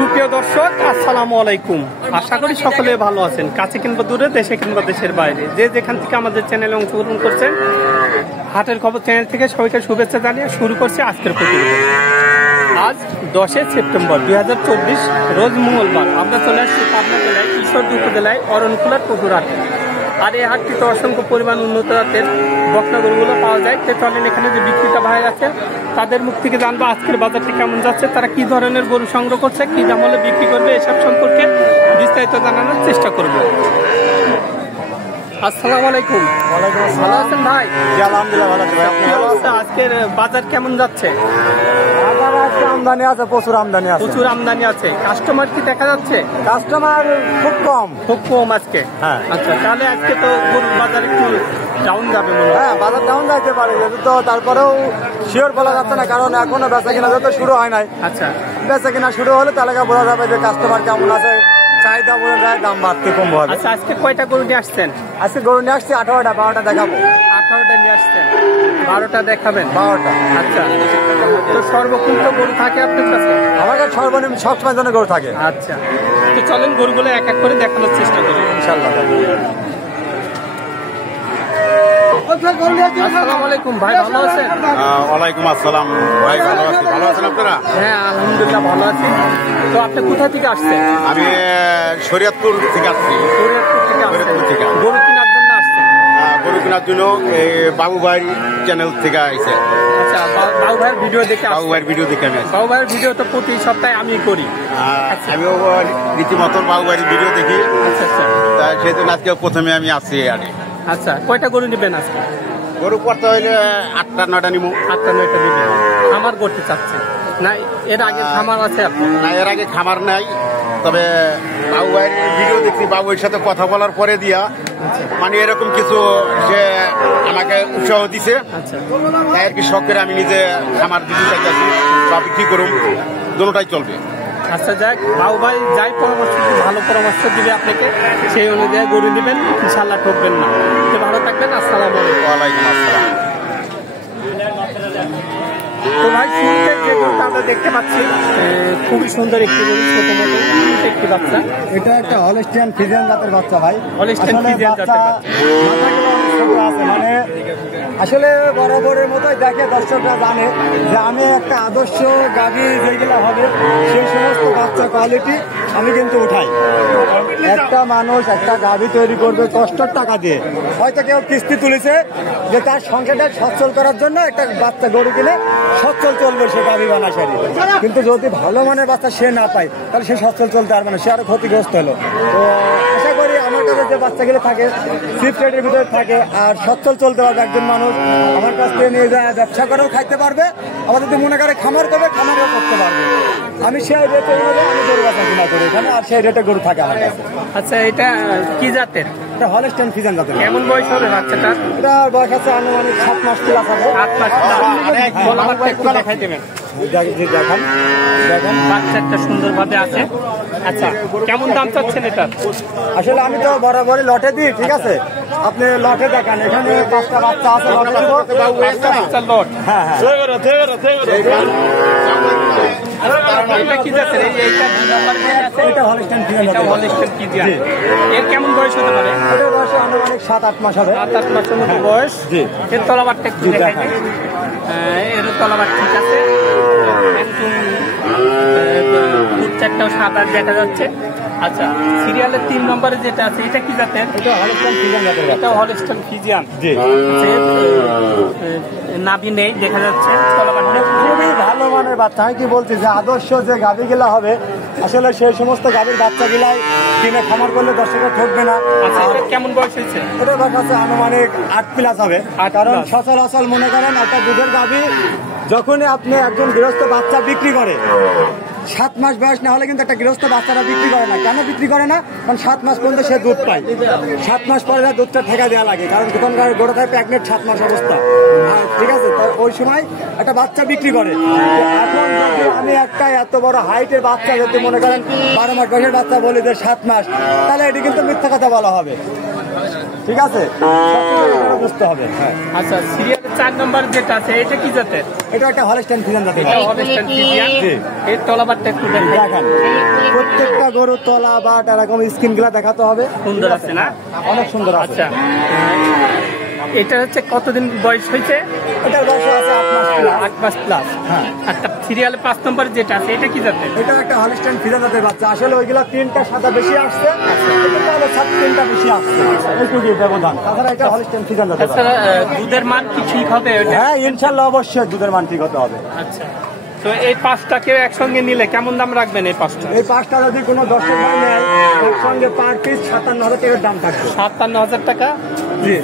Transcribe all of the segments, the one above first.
সুপ্রিয় দর্শক, আসসালামু আলাইকুম। আশা করি সকলে ভালো আছেন, কাছে কিংবা দূরে, দেশে কিংবা দেশের বাইরে, যে যেখান থেকে আমাদের চ্যানেলে অংশগ্রহণ করছেন। হাটের খবর চ্যানেল থেকে সবাইকে শুভেচ্ছা জানিয়ে শুরু করছি আজকের প্রতিবেদন। আজ 10 সেপ্টেম্বর 2024, রোজ মঙ্গলবার। আমরা চলে আসছি পাবনা জেলায় ঈশ্বরদী উপজেলায় অরণখোলার পশুর হাটে। আর এই হাটটিতে অসংখ্য পরিমাণ উন্নত জাতের বকনা গরুগুলো পাওয়া যায়। তো চলেন এখানে যে বিক্রেতা ভাই আছে তাদের মুখ থেকে জানবো আজকের বাজারটি কেমন যাচ্ছে, তারা কি ধরনের গরু সংগ্রহ করছে, কি দাম হলে বিক্রি করবে, এসব সম্পর্কে বিস্তারিত জানানোর চেষ্টা করব। আসসালামু আলাইকুম। ভালো আছেন ভাই? আলহামদুলিল্লাহ ভালো আছি ভাই। আপনি ভালো আছেন? আজকের বাজার কেমন যাচ্ছে? বাজার আজকে আমদানি আছে, প্রচুর আমদানি আছে। প্রচুর আমদানি আছে। কাস্টমার কি দেখা যাচ্ছে? কাস্টমার খুব কম আজকে। হ্যাঁ। আচ্ছা, তাহলে আজকে তো গরুর বাজার একটু ডাউন যাবে মনে হয়। হ্যাঁ, বাজার ডাউন যাইতে পারে, তো তারপরেও শিওর বলা যাচ্ছে না, কারণ এখনো বেচা কিনা যত শুরু হয় নাই। আচ্ছা, বেচা কিনা শুরু হলে তাহলে বোঝা যাবে যে কাস্টমার কেমন আছে, চাহিদা বোঝা যায়, দাম বাড়তে কম হবে। আচ্ছা, আজকে কয়টা গরু নিয়ে আসছেন? আজকে গরু নিয়ে আসছি 18টা, 12টা দেখাবো। 18টা নিয়ে আসছেন, 12টা দেখাবেন? 12টা। আচ্ছা, তো সর্বক্ষণ তো গরু থাকে আপনার কাছে? আমার কাছে সর্বনিম্ন সবসময় জন্য গরু থাকে। আচ্ছা, তো চলেন গরুগুলো এক এক করে দেখানোর চেষ্টা করি ইনশাল্লাহ। আসসালামু আলাইকুম ভাই, ভালো আছেন? ওয়ালাইকুম আসসালাম ভাই, ভালো আছি। ভালো আছেন আপনারা? হ্যাঁ, আলহামদুলিল্লাহ ভালো আছি। তো আপনি কোথা থেকে আসছেন? আমি শরীয়তপুর থেকে আসছি। শরীয়তপুর থেকে আসছেন? শরীয়তপুর থেকে। গরু কেনার জন্য আসছেন? গরু কেনার জন্য এই বাবু ভাই চ্যানেল থেকে আইছে। আচ্ছা, বাবু ভাইয়ের ভিডিও দেখে বাবু আসছেন? ভাইয়ের ভিডিও দেখে আমি আসছি। বাবু ভাইয়ের ভিডিও তো প্রতি সপ্তাহে আমি করি। আমিও রীতিমতন বাবু ভাইয়ের ভিডিও দেখি। আচ্ছা আচ্ছা তাই সেই জন্য আজকে প্রথমে আমি আসছি আরে। আচ্ছা, কয়টা গরু নেবেন আজকে? গরু করতে হইলে 8টা 9টা নিবো। 8টা 9টা নেবেন? খামার করতে চাচ্ছেন না? এর আগে খামার আছে আপনার? না, এর আগে খামার নাই, তবে বাবু ভাইয়ের ভিডিও দেখছি। বাবুর সাথে কথা বলার পরে দিয়া মানে এরকম কিছু সে আমাকে উৎসাহ দিছে। আচ্ছা, তাই আর কি শখ করে আমি নিজে খামার দিতে চাইছি। বা বিক্রি করুন, দুটোটাই চলবে। আচ্ছা, যাক, বাবু ভাই যাই পরামর্শ ভালো পরামর্শ দিবে আপনাকে, সেই অনুযায়ী গরু দিবেন, ইনশাল্লাহ ঠকবেন না। তো ভালো থাকবেন। আসসালামু আলাইকুম। ওয়ালাইকুম আসসালাম। তো ভাই, শুরুতে যে গরুটা আমরা দেখতে পাচ্ছি, খুবই সুন্দর একটি গরু, ছোট মতো একটি বাচ্চা। এটা একটা হলস্টিয়ান ফ্রিজিয়ান জাতের বাচ্চা ভাই। হলস্টিয়ান আসলে ফ্রিজিয়ান জাতের বাচ্চা বাচ্চা। মাথাগুলো অনেক ছোট আছে, মানে আসলে বরাবরের মতোই দেখে দর্শকরা জানে যে আমি একটা আদর্শ গাভী যেগুলো হবে সেই সমস্ত বাচ্চা কোয়ালিটি আমি কিন্তু উঠাই। একটা মানুষ একটা গাভী তৈরি করবে কষ্টের টাকা দিয়ে, হয়তো কেউ কিস্তি তুলেছে যে তার সংসারটা সচ্ছল করার জন্য একটা বাচ্চা গরু কিনে সচ্ছল চলবে সে গাভী বানাসারি, কিন্তু যদি ভালো মানের বাচ্চা সে না পায় তাহলে সে সচ্ছল চলতে পারবে না, সে আরো ক্ষতিগ্রস্ত হলো। তো আশা করি আমার কাছে যে বাচ্চাগুলো থাকে চিপ রেটের ভিতরে থাকে আর সচ্ছল চলতে পারবে একজন মানুষ, আমার কাছ থেকে নিয়ে যায় ব্যবসা করেও খাইতে পারবে, আবার যদি মনে করে খামার করবে খামারেও করতে পারবে। আমি সেই রেটে আমি গরু বাচ্চা কিনা করি এখানে, আর সেই রেটে গরু থাকে আমার কাছে। আচ্ছা, এটা কি জাতের? এটা হলস্টাইন ফ্রিজিয়ান জাতের। কেমন বয়স হবে বাচ্চাটার? এটা বয়স আছে আনুমানিক 7 মাস প্লাস হবে। 8 মাস প্লাস। গলাবারটা একটু দেখাই দেবেন? দেখেন বাচ্চাটা সুন্দরভাবে আছে। আচ্ছা, কেমন দাম চাচ্ছেন এটা? আসলে আমি তো বরাবরই লটে দিই, ঠিক আছে, আপনি লটে দেখান। এখানে 5টা বাচ্চা আছে, লটে দেবো। বাচ্চার লট। হ্যাঁ হ্যাঁ, এটা কি জাতের? এইটা 2 নাম্বার যেটা আছে, এটা হলস্টাইন ফ্রিজিয়ান এটা জাতের। Holstein Friesian. এর কেমন বয়স হতে পারে? এটার বয়স আনুমানিক 7-8 মাস হবে। 7-8 মাসের মতো বয়স। জি। এর তলাবারটা একটু জি, দেখাই দেখান। দিন। এর তলাবার ঠিক আছে, একদম চারটাও সাদা দেখা যাচ্ছে। আচ্ছা, সিরিয়ালের 3 নম্বরে যেটা আছে এটা কি জাতের? এটা হলস্টাইন ফ্রিজিয়ান জাতের। এটা হলস্টাইন ফ্রিজিয়ান। জি। নাভি নেই দেখা যাচ্ছে, তলাবারটা খুবই ভালো মানের বাচ্চা। আমি কি বলছি যে আদর্শ যে গাভীগুলা হবে আসলে সেই সমস্ত গাভীর বাচ্চাগুলাই কিনে খামার করলে দর্শকরা ঠকবে না। আচ্ছা, এটা কেমন বয়স হয়েছে? ওটার কাছে আনুমানিক 8 প্লাস হবে। 8 কারণ plus। সচরাচর মনে করেন একটা দুধের গাভী যখনই আপনি একজন গৃহস্থ বাচ্চা বিক্রি করে, 7 মাস বয়স না হলে কিন্তু একটা গৃহস্থ বাচ্চারা বিক্রি করে না। কেন বিক্রি করে না? কারণ 7 মাস পর্যন্ত সে দুধ পায়, 7 মাস পরে তার দুধটা ঠেকা দেওয়া লাগে, কারণ দোকানকার গোটা থাকে প্রেগনেন্ট 7 মাস অবস্থা। ঠিক আছে, তো ওই সময় একটা বাচ্চা বিক্রি করে। তো এখন যদি আমি একটা এত বড় হাইটের বাচ্চা যদি মনে করেন 12 মাস বয়সের বাচ্চা বলি যে 7 মাস, তাহলে এটি কিন্তু মিথ্যা কথা বলা হবে। ঠিক আছে, বুঝতে হবে। হ্যাঁ, আচ্ছা, সিরিয়ালের 4 নম্বর যেটা আছে এটা কি জাতের? এটা একটা হলস্টাইন ফ্রিজিয়ান জাতের। এটা হলস্টাইন ফ্রিজিয়ান। জি। এর তলাবারটা একটু দেখেন। দেখেন প্রত্যেকটা গরু তলা বাট এরকম স্কিন গুলা দেখাতে হবে। সুন্দর আছে না? অনেক সুন্দর আছে। আচ্ছা, এটা হচ্ছে কতদিন বয়স হয়েছে? এটার বয়স আছে 8 মাস প্লাস। 8 মাস প্লাস। হ্যাঁ। একটা সিরিয়ালে 5 নম্বর যেটা আছে এটা কি জাতের? এটা একটা হলস্টাইন ফ্রিজিয়ান জাতের বাচ্চা। আসলে ওইগুলা 3টা সাদা বেশি আসছে, এটা হলো 3টা বেশি আসছে, এইটুকুই ব্যবধান। তাছাড়া এটা হলস্টাইন ফ্রিজিয়ান জাতের বাচ্চা। তাছাড়া দুধের মান কি ঠিক হবে ওটা? হ্যাঁ ইনশাল্লাহ অবশ্যই দুধের মান ঠিক হতে হবে। আচ্ছা, তো এই 5টা কেউ একসঙ্গে নিলে কেমন দাম রাখবেন এই 5টা? এই 5টা যদি কোনো দর্শক ভাই নেয় একসঙ্গে পার পিস 57,000 টাকার দাম থাকবে। 57,000 টাকা। জি।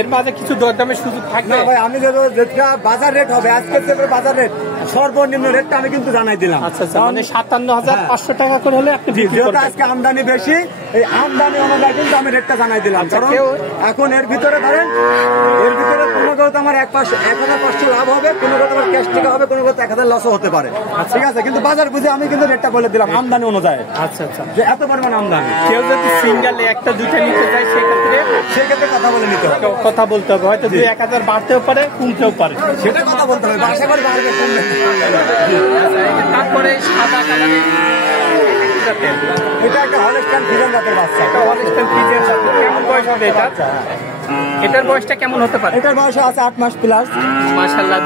এর মাঝে কিছু দরদামের সুযোগ থাকবে? না ভাই, আমি যেটা বাজার রেট হবে আজকের যে বাজার রেট সর্বনিম্ন রেটটা আমি কিন্তু জানাই দিলাম। আচ্ছা আচ্ছা, মানে 57,500 টাকা করে হলে আপনি বিক্রি যেহেতু করবেন। আজকে আমদানি বেশি, এই আমদানি অনুযায়ী কিন্তু আমি রেটটা জানাই দিলাম। আচ্ছা, কারণ কেউ- এখন এর ভিতরে ধরেন এর ভিতরে কোনো কথা আমার 1,500 লাভ হবে, কোনো কথা আমার ক্যাশ টাকা হবে, কোনো কথা 1,000 লসও হতে পারে। ঠিক আছে, কিন্তু বাজার বুঝে আমি কিন্তু রেটটা বলে দিলাম আমদানি অনুযায়ী, আচ্ছা আচ্ছা, যে এত পরিমাণ আমদানি। কেউ যদি সিঙ্গেলে একটা দুইটা নিতে চায় সেক্ষেত্রে সেক্ষেত্রে কথা বলে নিতে হবে। কথা বলতে হবে, হয়তো 2-1,000 বাড়তেও পারে কমতেও পারে। সেটা কথা বলতে হবে, আশা করি বাড়বে কমবে। তারপরে সাদা কালারের এটা একটা হলস্টাইন ফ্রিজিয়ান জাতের বাচ্চা। কেমন বয়স হবে এটা? এটার বয়সটা কেমন হতে পারে? এটার বয়স আছে 8 মাস প্লাস। মাশাআল্লাহ,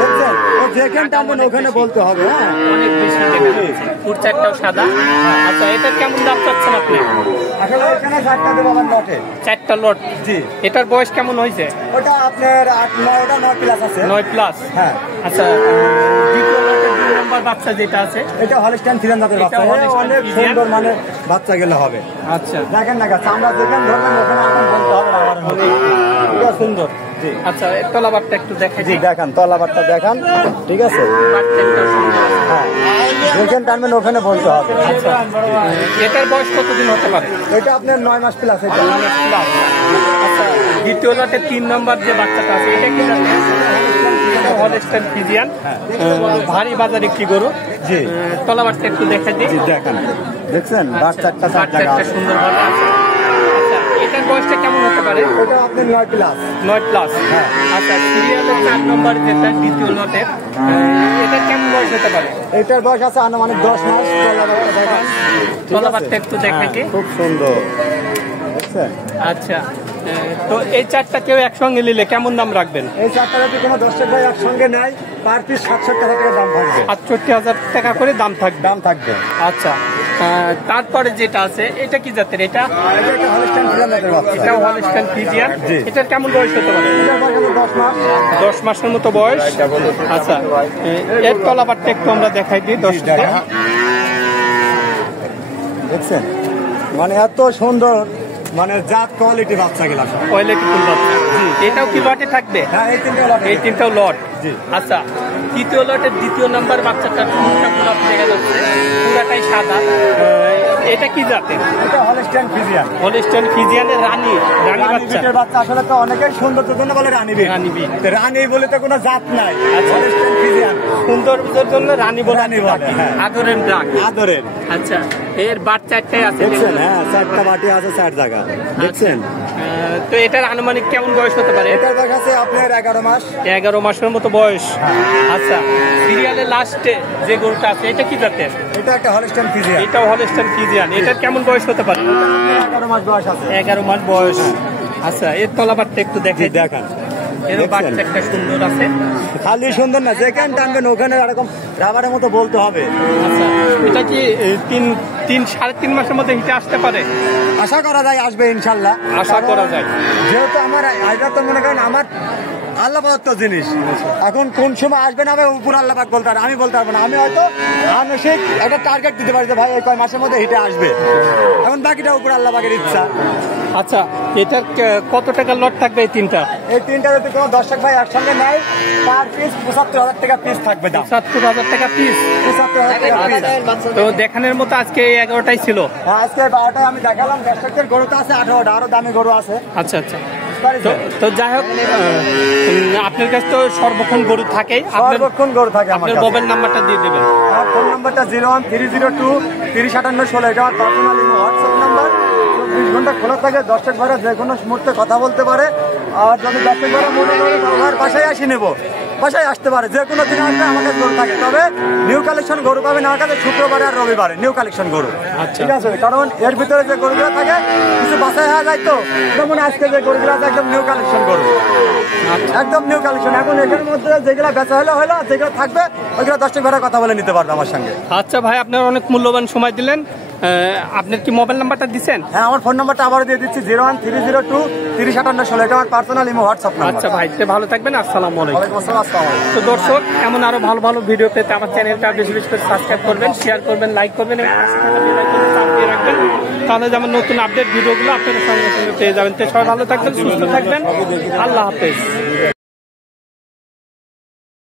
দেখছেন ও যেখানে টানবেন ওখানে বলতে হবে। হ্যাঁ অনেক বেশি ফুট চারটাও সাদা। আচ্ছা, এটার কেমন দাম চাচ্ছেন আপনি? আসলে এখানে 4টা দেবো আমার লটে। 4টা লট। জি। এটার বয়স কেমন হয়েছে? ওটা আপনার 9 প্লাস আছে। 9 প্লাস। হ্যাঁ। আচ্ছা, দ্বিতীয় লটের 2 নম্বর বাচ্চা যেটা আছে এটা হলস্টাইন ফ্রিজিয়ান জাতের বাচ্চা। এটা হলস্টাইন অনেক ফ্রিজিয়ান। সুন্দর মানে বাচ্চা গেলে হবে। আচ্ছা, দেখেন না গাছ আমরা যেখানে ধরবেন ওখানে এখন বলতে হবে আমার মনে। এটা সুন্দর। জি। আচ্ছা, এর তলাবারটা একটু দেখাই জি দিই। দেখান তলাবারটা দেখান। ঠিক আছে। বাচ্চাটাও সুন্দর আছে। হ্যাঁ যেখানে টানবেন ওখানে বলতে হবে। আচ্ছা, এটার বয়স কতদিন হতে পারে? এটা আপনার 9 মাস প্লাস। এটা আচ্ছা, দ্বিতীয় লটে 3 নম্বর যে বাচ্চাটা আছে এটা কি জানেন? এটা হলস্টাইন ফ্রিজিয়ান। ভারী বাজার একটি গরু। জি। তলাবারটা একটু দেখাই দিই। জি দেখান। দেখছেন বাচ্চাটা 4 জায়গা বাচ্চাটা সুন্দর ভাবে আছে। আচ্ছা, এটার বয়সটা কেমন হতে পারে? ওটা আপনার 9 প্লাস। 9 প্লাস। হ্যাঁ। আচ্ছা, সিরিয়ালের 4 নম্বর যেটা দ্বিতীয় লটের, এটা কেমন বয়স হতে পারে? এটার বয়স আছে আনুমানিক 10 মাস। তলাবারটা দেখান। ঠিক আছে? তলাবারটা একটু দেখাই দিই। খুব সুন্দর। দেখছেন আচ্ছা, তো এই 4টা কেউ একসঙ্গে নিলে কেমন দাম রাখবেন? এই 4টা যদি কোনো দর্শক ভাই একসঙ্গে নেয় পার পিস 67,000 টাকা দাম থাকবে। 68,000 টাকা করে দাম থাকবে। দাম থাকবে। আচ্ছা, তারপরে যেটা আছে এটা কি জাতের? এটা এটা একটা হলস্টাইন ফ্রিজিয়ান জাতের বাচ্চা। এটাও হলস্টাইন ফ্রিজিয়ান। জি। এটার কেমন বয়স হতে পারে? এটার বয়স আছে 10 মাস। 10 মাসের মতো বয়স। আচ্ছা, এর তলাবারটা একটু আমরা দেখাই দিই। 10 দেখেন। দেখছেন মানে এত সুন্দর মানে জাত কোয়ালিটি বাচ্চা গেলা সব। কোয়ালিটি ফুল বাচ্চা। এটাও কি লটে থাকবে? হ্যাঁ এই তিনটা লটে। এই 3টাও লট। জি। আচ্ছা, তৃতীয় লটের দ্বিতীয় নাম্বার বাচ্চাটা পুরোটা গোলাপ দেখা যাচ্ছে, পুরাটাই সাদা। এটা কি জাতের? এটা হলস্টাইন ফ্রিজিয়ান। হলস্টাইন ফ্রিজিয়ানের রানী বাচ্চা। বিটের বাচ্চা আসলে তো অনেকেই সৌন্দর্যের জন্য বলে রানী বিট। রানী বিট। তো রানী বলে তো কোনো জাত নাই। আচ্ছা। হলস্টাইন ফ্রিজিয়ান সৌন্দর্যের জন্য রানী বলে রানী বলে, হ্যাঁ। আদরের ডাক। আদরের। আচ্ছা, এর বাচ্চা একটাই আছে। দেখছেন হ্যাঁ 4টা বাটি আছে 4 জায়গা। দেখছেন তো এটার আনুমানিক কেমন বয়স হতে পারে? এটার বয়স আছে আপনার 11 মাস। 11 মাসের মতো বয়স। আচ্ছা, সিরিয়ালের লাস্টে যে গরুটা আছে এটা কি জাতের? এটা একটা হলস্টাইন ফ্রিজিয়ান। এটাও হলস্টাইন ফ্রিজিয়ান। এটার কেমন বয়স হতে পারে? 11 মাস বয়স আছে। 11 মাস বয়স। আচ্ছা, এর তলাবারটা একটু দেখাই দিই। দেখান। এর বাচ্চা একটা সুন্দর আছে। খালি সুন্দর না, যেখানে টানবেন ওখানে এরকম রাবারের মতো বলতে হবে। আচ্ছা, এটা কি 3-3.5 মাসের মধ্যে হিটে আসতে পারে? আশা করা যায় আসবে ইনশাল্লাহ। আশা করা যায়। যেহেতু আমার এটা তো মনে করেন আমার আল্লাহ পাক জিনিস, এখন কোন সময় আসবে না ভাই উপর আল্লাহ পাক বলতে পারে, আমি বলতে পারবো না। আমি হয়তো আনুষিক একটা টার্গেট দিতে পারি যে ভাই এই কয় মাসের মধ্যে হিটে আসবে, এখন বাকিটা উপর আল্লাহ পাকের ইচ্ছা। আচ্ছা, এটার কত টাকা লট থাকবে এই 3টা? এই 3টা যদি কোনো দর্শক ভাই একসঙ্গে নেয় পার পিস 75,000 টাকা পিস থাকবে দাম। 70,000 টাকা পিস। 75,000 টাকা পিস। তো দেখানোর মতো আজকে এই 11টাই ছিল। আজকে 12টায় আমি দেখালাম, দর্শকদের গরু তো আছে 18টা, আরো দামি গরু আছে। আচ্ছা আচ্ছা, তো যাই হোক, আপনার কাছে তো সর্বক্ষণ গরু থাকেই। সর্বক্ষণ গরু থাকে আমার আপনার কাছে। মোবাইল নাম্বারটা দিয়ে দেবেন। আমার ফোন নাম্বারটা 01302-3058-16। এটা আমার পার্সোনাল হোয়াটসঅ্যাপ নাম্বার। 24 ঘন্টা খোলা থাকে, দর্শক ভাইরা যে কোনো মুহূর্তে কথা বলতে পারে। আর যদি দর্শক ভাইরা মনে করে বাবুভাইয়ের বাসায় আসি নেবো, বাসায় আসতে পারে, যে কোনো দিনে আসবে আমার কাছে গরু থাকে। তবে নিউ কালেকশন গরু পাবেন আমার কাছে শুক্রবারে আর রবিবারে, নিউ কালেকশন গরু। আচ্ছা। ঠিক আছে, কারণ এর ভিতরে যে গরুগুলো থাকে কিছু বাসায় হয়ে যায়, তো যেমন আজকে যে গরুগুলো আছে একদম নিউ কালেকশন গরু, একদম নিউ কালেকশন। এখন এখানের মধ্যে যেগুলো বেচা হলো আর যেগুলো থাকবে ওইগুলো দর্শক ভাইরা কথা বলে নিতে পারবে আমার সঙ্গে। আচ্ছা ভাই, আপনার অনেক মূল্যবান সময় দিলেন। আপনার কি মোবাইল নাম্বারটা দিচ্ছেন? হ্যাঁ, আমার ফোন নাম্বারটা আবারও দিয়ে দিচ্ছি 01302 305816। এটা আমার পার্সোনাল ইমো হোয়াটসঅ্যাপ নাম্বার। আচ্ছা ভাই, ভালো থাকবেন। আসসালামু আলাইকুম। ওয়ালাইকুম আসসালাম। আসসালামু আলাইকুম। তো দর্শক, এমন আরো ভালো ভালো ভিডিও পেতে আমার চ্যানেলটা বেশি বেশি করে সাবস্ক্রাইব করবেন, শেয়ার করবেন, লাইক করবেন এবং পাশে থাকা বেল আইকনটা চাপ দিয়ে রাখবেন। তাহলে যেমন নতুন আপডেট ভিডিওগুলো আপনাদের সঙ্গে সঙ্গে পেয়ে যাবেন। তো সবাই ভালো থাকবেন, সুস্থ থাকবেন। আল্লাহ হাফেজ।